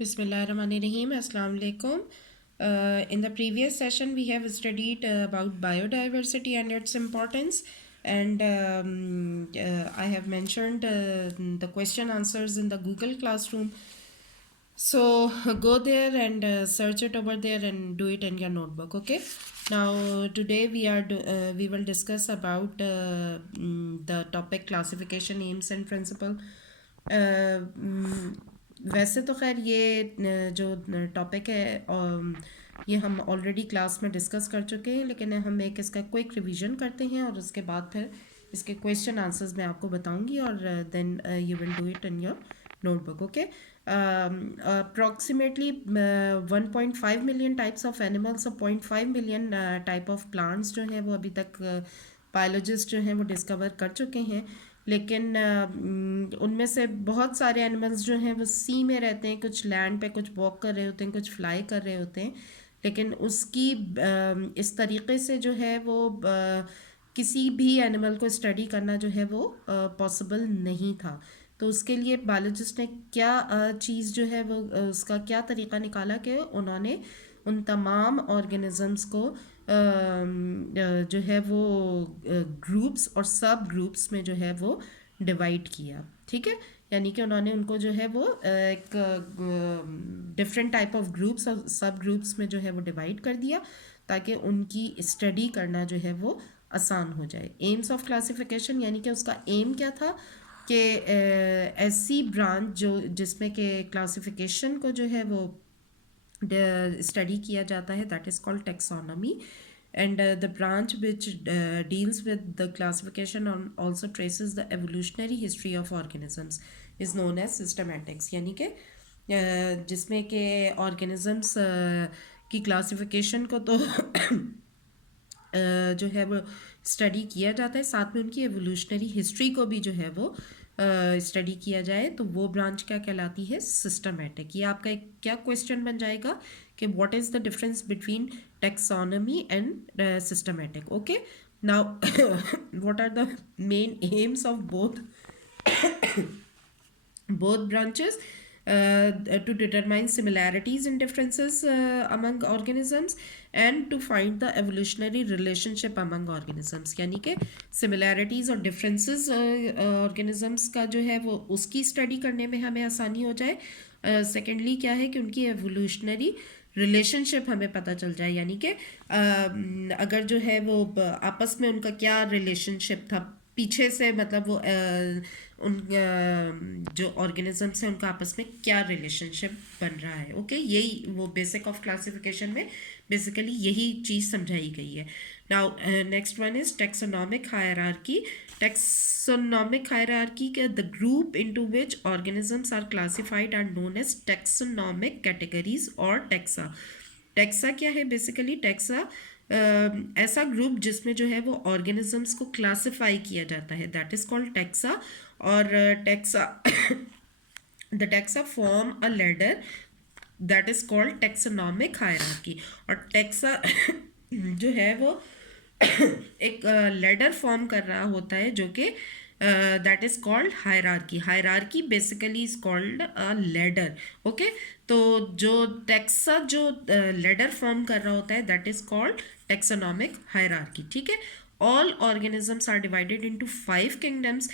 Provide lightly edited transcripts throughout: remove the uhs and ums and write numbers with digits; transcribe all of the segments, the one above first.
Bismillahirrahmanirrahim. Assalamu alaikum. In the previous session, we have studied about biodiversity and its importance, and I have mentioned the question answers in the Google Classroom. So go there and search it over there and do it in your notebook. Okay. Now today we will discuss about the topic classification aims and principle. वैसे तो खैर ये जो topic है ये हम already class में discuss कर चुके हैं, लेकिन हम एक इसका क्विक रिवीजन करते हैं और उसके बाद फिर इसके क्वेश्चन आंसर्स मैं आपको बताऊंगी और then you will do it in your notebook. Okay. Approximately 1.5 million types of animals और 0.5 million type of plants जो है वो अभी तक बायोलॉजिस्ट जो हैं वो डिस्कवर कर चुके हैं, लेकिन उनमें से बहुत सारे एनिमल्स जो हैं वो सी में रहते हैं, कुछ लैंड पे कुछ वॉक कर रहे होते हैं, कुछ फ्लाई कर रहे होते हैं, लेकिन उसकी इस तरीके से जो है वो किसी भी एनिमल को स्टडी करना जो है वो पॉसिबल नहीं था। तो उसके लिए बायोलॉजिस्ट ने क्या चीज़ जो है वो उसका क्या तरीका निकाला कि उन्होंने उन तमाम ऑर्गेनिजम्स को जो है वो ग्रुप्स और सब ग्रुप्स में जो है वो डिवाइड किया। ठीक है, यानी कि उन्होंने उनको जो है वो एक डिफरेंट टाइप ऑफ ग्रुप्स और सब ग्रुप्स में जो है वो डिवाइड कर दिया ताकि उनकी स्टडी करना जो है वो आसान हो जाए। एम्स ऑफ क्लासिफिकेशन यानी कि उसका एम क्या था कि ऐसी ब्रांच जो जिसमें कि क्लासिफिकेशन को जो है वो स्टडी किया जाता है, that is called taxonomy, and the branch which deals with the classification and also traces the evolutionary history of organisms is known as systematics, यानी कि जिसमें कि organisms की classification को तो जो है वो स्टडी किया जाता है, साथ में उनकी एवोल्यूशनरी हिस्ट्री को भी जो है वो स्टडी किया जाए, तो वो ब्रांच क्या कहलाती है? सिस्टमैटिक। ये आपका एक क्या क्वेश्चन बन जाएगा कि what is the difference between taxonomy and systematic. Okay, now what are the main aims of both branches? To determine similarities and differences among organisms and to find the evolutionary relationship among organisms, यानी कि similarities और differences organisms का जो है वो उसकी study करने में हमें आसानी हो जाए। सेकेंडली क्या है कि उनकी एवोल्यूशनरी रिलेशनशिप हमें पता चल जाए, यानी कि अगर जो है वो आपस में उनका क्या रिलेशनशिप था पीछे से, मतलब वो उन जो ऑर्गेनिजम्स हैं उनका आपस में क्या रिलेशनशिप बन रहा है। ओके, यही वो बेसिक ऑफ क्लासिफिकेशन में बेसिकली यही चीज़ समझाई गई है। Now next one is taxonomic hierarchy. Taxonomic hierarchy के the group into which organisms are classified are known as taxonomic categories और टेक्सा। टेक्सा क्या है? बेसिकली टेक्सा ऐसा ग्रुप जिसमें जो है वो ऑर्गेनिजम्स को क्लासिफाई किया जाता है, दैट इज कॉल्ड टेक्सा। और taxa the taxa form a ladder that is called taxonomic hierarchy. और टेक्सा जो है वो एक लैडर फॉर्म कर रहा होता है जो कि that is called hierarchy. Hierarchy basically is called a ladder. Okay, तो जो टेक्सा जो लैडर फॉर्म कर रहा होता है that is called taxonomic hierarchy. ठीक है, all organisms are divided into 5 kingdoms.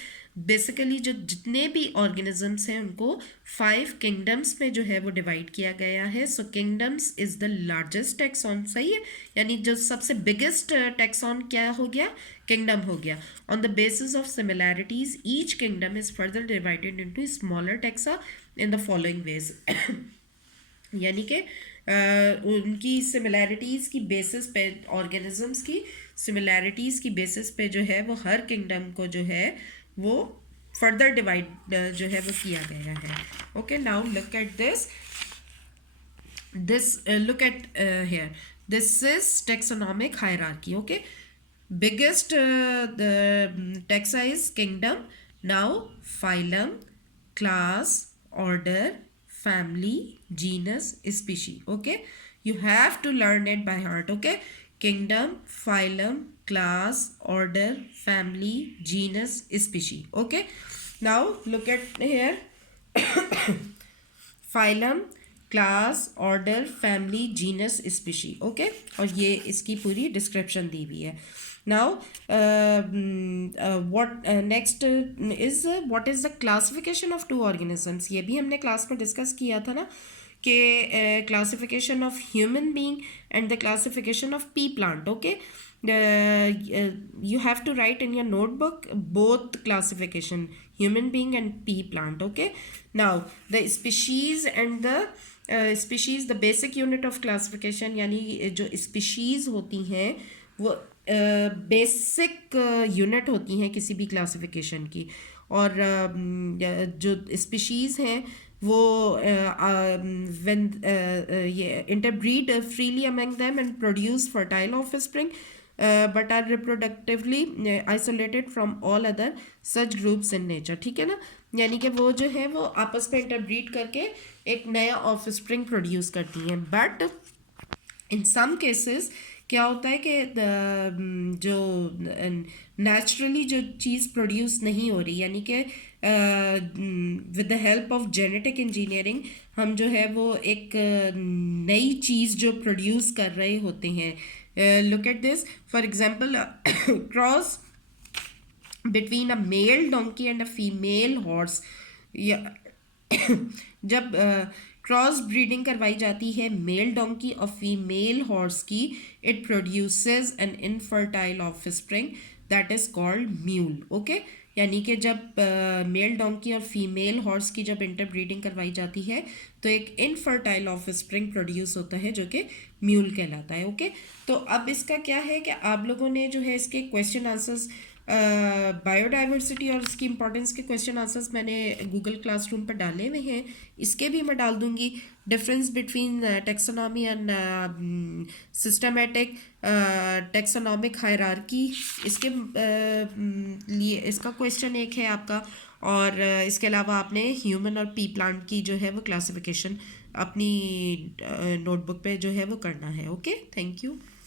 Basically जो जितने भी ऑर्गेनिजम्स हैं उनको 5 किंगडम्स में जो है वो डिवाइड किया गया है। So kingdoms is the largest taxon, सही है, यानी जो सबसे बिगेस्ट टेक्सॉन क्या हो गया? किंगडम हो गया। On the basis of similarities each kingdom is further divided into smaller taxa in the following veg. यानी कि उनकी सिमिलैरिटीज़ की बेसिस पे, ऑर्गेनिजम्स की सिमिलैरिटीज़ की बेसिस पे जो है वो हर किंगडम को जो है वो फर्दर डिवाइड जो है वो किया गया है। Okay, now look at this look at here, this is taxonomic hierarchy. Okay, biggest the taxa is kingdom. Now phylum, class, order, family, genus, species. Okay, you have to learn it by heart. Okay, kingdom, phylum, class, order, family, genus, species. Okay, now look at here. Phylum, class, order, family, genus, species, okay. और ये इसकी पूरी description दी हुई है। Now what next is what is the classification of to organisms. ये भी हमने class में डिस्कस किया था ना कि classification of human being and the classification of P plant, okay. You have to write in your notebook both classification, human being and pea plant, okay. Now the species and the species, the basic unit of classification, यानी जो species होती हैं वो basic unit होती हैं किसी भी classification की। और जो स्पीशीज़ हैं वो when ये interbreed freely among them and produce fertile offspring, but are reproductively isolated from all other such groups in nature, ठीक है ना। यानी कि वो जो है वो आपस में इंटरब्रीड करके एक नया ऑफस्प्रिंग प्रोड्यूस करती हैं। बट इन सम केसेस क्या होता है कि जो नेचुरली जो चीज़ प्रोड्यूस नहीं हो रही, यानी कि with the help of genetic engineering हम जो है वो एक नई चीज़ जो प्रोड्यूस कर रहे होते हैं। Look at this, for example cross between a mail donkey and a female horse. या जब क्रॉस ब्रीडिंग करवाई जाती है मेल डोंकी और फीमेल हॉर्स की, it produces N infertile offspring that is called mule, okay. यानी कि जब मेल डोंकी और फीमेल हॉर्स की जब इंटरब्रीडिंग करवाई जाती है तो एक इनफर्टाइल ऑफस्प्रिंग प्रोड्यूस होता है जो कि म्यूल कहलाता है, ओके। तो अब इसका क्या है कि आप लोगों ने जो है इसके क्वेश्चन आंसर्स बायोडाइवर्सिटी और इसकी इंपॉर्टेंस के क्वेश्चन आंसर्स मैंने गूगल क्लासरूम पर डाले हुए हैं, इसके भी मैं डाल दूंगी। Difference between taxonomy and systematic taxonomic hierarchy, इसके लिए इसका क्वेश्चन एक है आपका। और इसके अलावा आपने ह्यूमन और पी प्लांट की जो है वो क्लासिफिकेशन अपनी नोटबुक पे जो है वो करना है, ओके। Thank you.